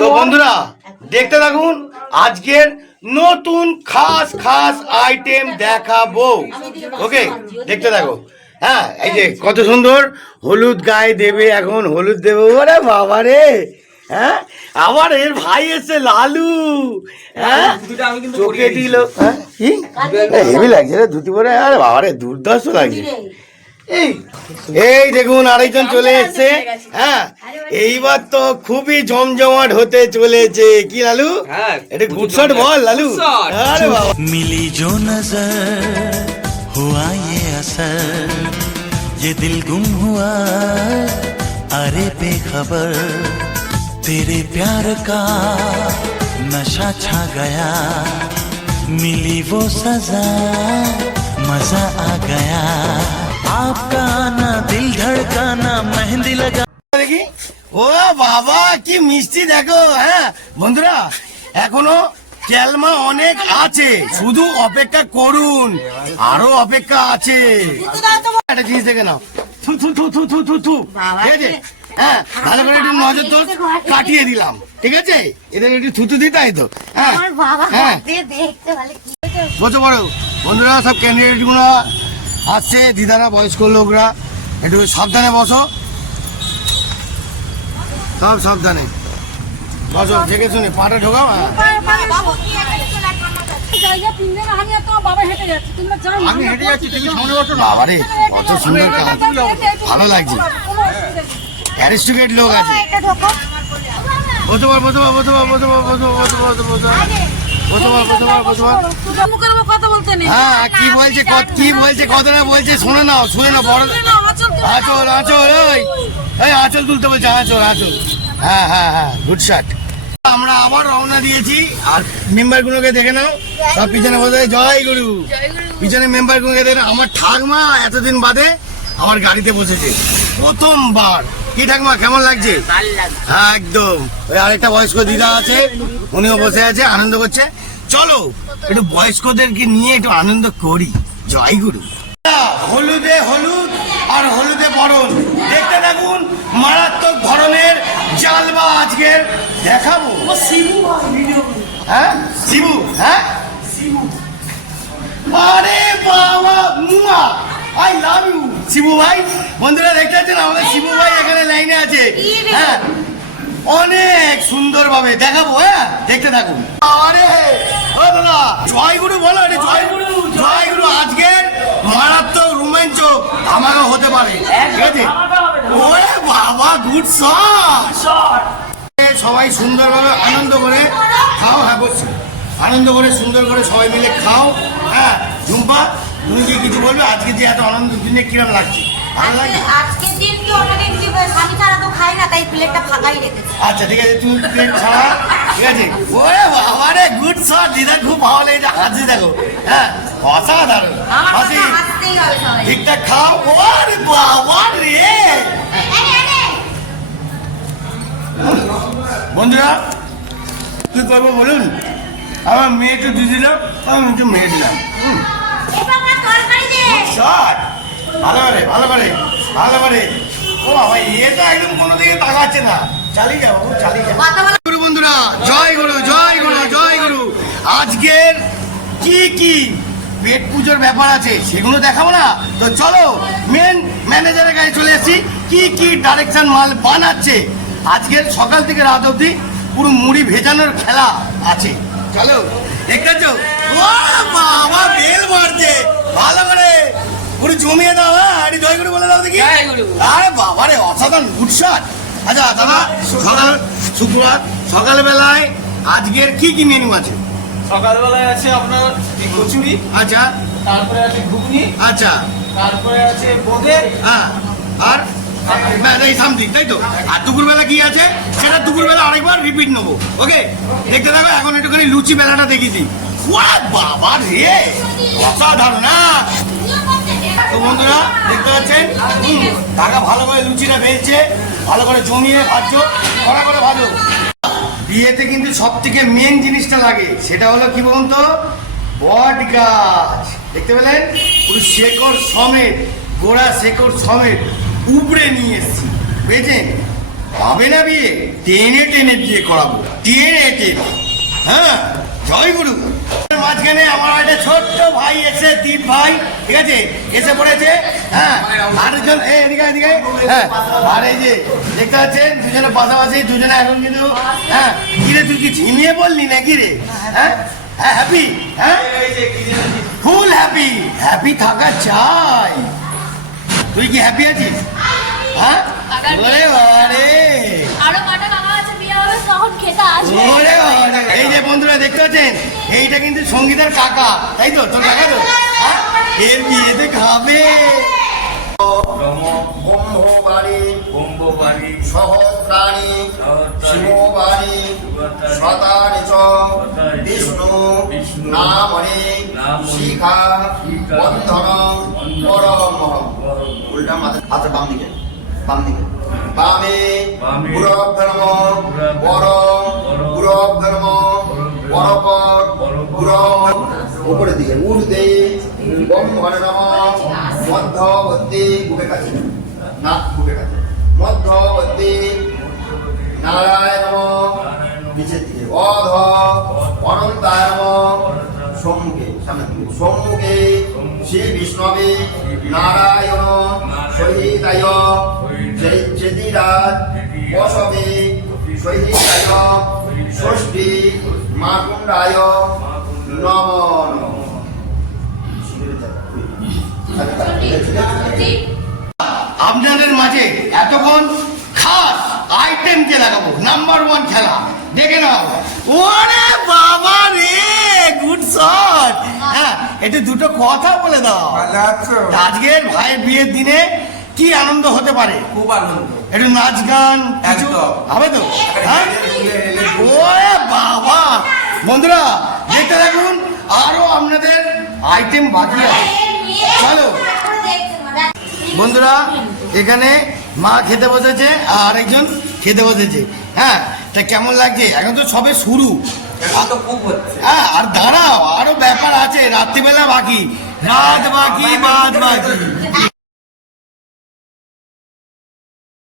তো বন্ধুরা দেখতে থাকুন, আজকের নতুন খাস খাস আইটেম দেখাবো। ওকে, দেখতে থাকো। হ্যাঁ, এই যে কত সুন্দর হলুদ গায়ে দেবে, এখন হলুদ দেবে। ওরে বাবা রে, হ্যাঁ আবার এর ভাই এসে লালু, হ্যাঁ চোখে দিল। হ্যাঁ কি হেভি লাগছে রে ধুতি পরে, আরে বাবা রে দুর্দর্শ লাগছে। এই দেখুন আরেকজন চলে এসছে। হ্যাঁ, এইবার তো খুবই জমজমাট হতে চলেছে। কি লালু, এটা গুড শট বল লালু। আরে বাবা, मिली जो नजर हुआ ये असर, ये दिल गुम हुआ अरे बेखबर, तेरे प्यार का नशा छा गया, मिली वो सजा मजा आ गया, आपका आना दिल धड़काना मेहंदी लगा। দেখি ও বাবা কি মিষ্টি দেখো। হ্যাঁ বন্ধুরা, এখনো ক্যালমা অনেক আছে, শুধু অপেক্ষা করুন, আরো অপেক্ষা আছে। একটা জিনিস দেখে নাও, থু থু থু থু থু থু থু, ঠিক আছে? হ্যাঁ, ভালো করে একটু নজর তো কাটিয়ে দিলাম, ঠিক আছে? এদের একটু থুতু দিতাই তো। হ্যাঁ হ্যাঁ, বসো বড় বন্ধুরা, সব ক্যান্ডিডেট গুলো আসছে, দিদারা বয়স্ক লোকরা, একটু সাবধানে বসো, সব সাবধানে বসো, দেখে শুনে পাটা ঢোকাও। আমি হেঁটে যাচ্ছি, তুমি সামনে বসো না। বাবারে কত সুন্দর কাজ, ভালো লাগছে, অ্যারিস্টোক্রেট লোক আছে। বসো বল, বসো বল, বসো বল, বসো বল, বসো বল, বসো বল, বসো বল, বসো বল, বসো বল, বসো বল। হ্যাঁ, কি বলছে কি বলছে, কত না বলছে, শুনে নাও, শুনে নাও। বড় আঁচল আঁচল, এই আঁচল তুলতে বলছে, আঁচল আঁচল। হ্যাঁ হ্যাঁ হ্যাঁ, গুড শট। আমরা আবার রওনা দিয়েছি, আর মেম্বার গুলোকে দেখে নাও, সব পিছনে বসে জয় গুরু, পিছনে মেম্বার গুলোকে দেখে নাও। আমার ঠাকমা এতদিন বাদে আমার গাড়িতে বসেছে প্রথমবার। কি ঠাকমা, কেমন লাগছে? হ্যাঁ একদম। ওই আরেকটা বয়স্ক দিদা আছে, উনিও বসে আছে, আনন্দ করছে। চলো একটু বয়স্কদেরকে নিয়ে একটু আনন্দ করি। জয় গুরু। হলুদে হলুদ আর হলুদে বরণ, দেখতে থাকুন, মারাত্মক ধরনের জালবা আজকের দেখাবো। হ্যাঁ শিবু, হ্যাঁ আরে বাবা মুয়া, আই লাভ ইউ শিবু ভাই। বন্ধুরা দেখতে পাচ্ছেন, আমাদের শিবু ভাই এখানে লাইনে আছে। হ্যাঁ, অনেক সুন্দর ভাবে দেখাবো। হ্যাঁ, দেখতে থাকুন। আরে ও দাদা, জয় গুরু বলো, জয় গুরু, জয় গুরু। আজকের মারাত্মক রোমাঞ্চক আমারও হতে পারে, ঠিক আছে? ওরে বাবা, গুড শট। সবাই সুন্দরভাবে আনন্দ করে খাও। হ্যাঁ বলছি, আনন্দ করে সুন্দর করে সবাই মিলে খাও। হ্যাঁ ঝুম্পা, তুমি কি কিছু বলবে? আজকে যে এত আনন্দ দিনে কিরম লাগছে? ভালো লাগছে? আজকের দিন কি অন্যদিন কি স্বামী ছাড়া তো খাই না, তাই প্লেটটা ফাঁকাই রেখেছি। আচ্ছা ঠিক আছে, তুমি প্লেট ছাড়া, ঠিক আছে? ওরে বাবা রে, গুড শট দিদা, খুব ভালো লেগেছে। হাসি দেখো, হ্যাঁ অসাধারণ হাসি, হাসতেই হবে সবাই। ঠিকঠাক খাও। ওরে বাবা রে, বন্ধুরা কি করবো বলুন? আমার মেয়ে তো দিয়ে দিলাম, আমি একটু মেয়ে দিলাম। শট, ভালো করে ভালো করে ভালো করে। ও বাবা, এ তো একদম কোনো দিকে তাকাচ্ছে না। চালিয়ে যাবো, চালিয়ে যাবো। গুরু বন্ধুরা, জয় গুরু, জয় গুরু, জয় গুরু। আজকের কি কি পেট পুজোর ব্যাপার আছে সেগুলো দেখাবো না তো? চলো মেন ম্যানেজারের কাছে চলে এসেছি, কি কি ডাইরেকশন মাল বানাচ্ছে। আজকের সকাল থেকে রাত অবধি পুরো মুড়ি ভেজানোর খেলা আছে। চলো দেখতে পাচ্ছ, ও বাবা বেল মারছে, ভালো করে পুরো জমিয়ে দাও। হ্যাঁ, জয় গুরু বলে দাও দেখি। আরে বাবা রে, অসাধারণ, গুড শট। আচ্ছা দাদা, সকাল শুক্রবার সকালবেলায় আজকের কি কি মেনু আছে? সকালবেলায় আছে আপনার কচুরি, আচ্ছা, তারপরে আছে ঘুগনি, আচ্ছা, তারপরে আছে বোঁদে, হ্যাঁ, আর এই সামথিং, তাই তো? আর দুপুরবেলা কি আছে সেটা দুপুরবেলা আরেকবার রিপিট নেবো। ওকে, দেখতে থাকো। এখন একটুখানি লুচি বেলাটা দেখিয়েছি। বাবা রে, অসাধারণ। হ্যাঁ তো বন্ধুরা দেখতে পাচ্ছেন, টাকা ভালো করে লুচিটা বেলছে, ভালো করে জমিয়ে ভাজছো, কড়া করে ভাজো। বিয়েতে কিন্তু সব থেকে মেন জিনিসটা লাগে, সেটা হলো কি বলুন তো? বট গাছ। দেখতে পেলেন, পুরো শেকড় সমেত, গোড়া শেকড় সমেত উপড়ে নিয়ে এসছি, বুঝেছেন? হবে না বিয়ে, টেনে টেনে বিয়ে করাবো, টেনে টেনে। হ্যাঁ, জয় গুরু। মাঝখানে আমার একটা ছোট্ট ভাই এসে, দীপ ভাই, ঠিক আছে, এসে পড়েছে। হ্যাঁ, আরেকজন এদিকে এদিকে। হ্যাঁ, আর এই যে দেখতে পাচ্ছেন দুজনে পাশাপাশি, দুজনে এখন কিন্তু। হ্যাঁ, কিরে তুই কি ঝিমিয়ে বললি নাকি রে? হ্যাঁ, হ্যাঁ, হ্যাপি। হ্যাঁ, ফুল হ্যাপি, হ্যাপি থাকা চাই। তুই কি হ্যাপি আছিস? হ্যাঁ, ওরে বাবারে, আরো কটা কাকা আছে বিয়ে হবে তখন খেতে আসবে। ওরে বাবারে। এই যে বন্ধুরা দেখতে পাচ্ছেন, এইটা কিন্তু সঙ্গীতার কাকা, তাই তো? তোর কাকা তো? হ্যাঁ? এর বিয়েতে খাবে। ব্রহ্মবাণী সহস্রাণী শিববাণী শতানি চ বিষ্ণু নামনি শিখা বন্ধনম পরম। উল্টা মাথা, হাতের বাম দিকে, বাম দিকে। বামে গুরব ধর্ম পরম, গুরব ধর্ম পরপর গুরব। উপরের দিকে ঊর্ধ্বে ব্রহ্মণম মধ্যবর্তী, বুকের কাছে না, বুকের কাছে মধ্যবর্তী নারায়ণ নিচের দিকে অধ অনন্তায় সম্মুখে, সামনের দিকে সম্মুখে শ্রী বিষ্ণবে নারায়ণ সহিতায় চেদিরাজ বসবে সহিতায় ষষ্ঠী মাকুণ্ডায় নমঃ। আপনাদের মাঝে এতক্ষণ খাস আইটেমকে লাগাবো, নাম্বার 1 খেলা দেখে নাও। ওরে বাবা রে, গুড শট। হ্যাঁ, একটু দুটো কথা বলে দাও। আজকের ভাইয়ের বিয়ের দিনে কি আনন্দ হতে পারে? খুব আনন্দ। একটু নাচ গান কিছু একদম। হবে তো? হ্যাঁ, ওরে বাবা। বন্ধুরা দেখতে থাকুন, আরো আপনাদের আইটেম বাকি আছে। চলো বন্ধুরা, এখানে মা খেতে বসেছে আর একজন খেতে বসেছে। হ্যাঁ, তা কেমন লাগছে? এখন তো সবে শুরু। হ্যাঁ, আর দাঁড়াও, আরো ব্যাপার আছে, রাত্রিবেলা বাকি, রাত বাকি, বাদ বাকি।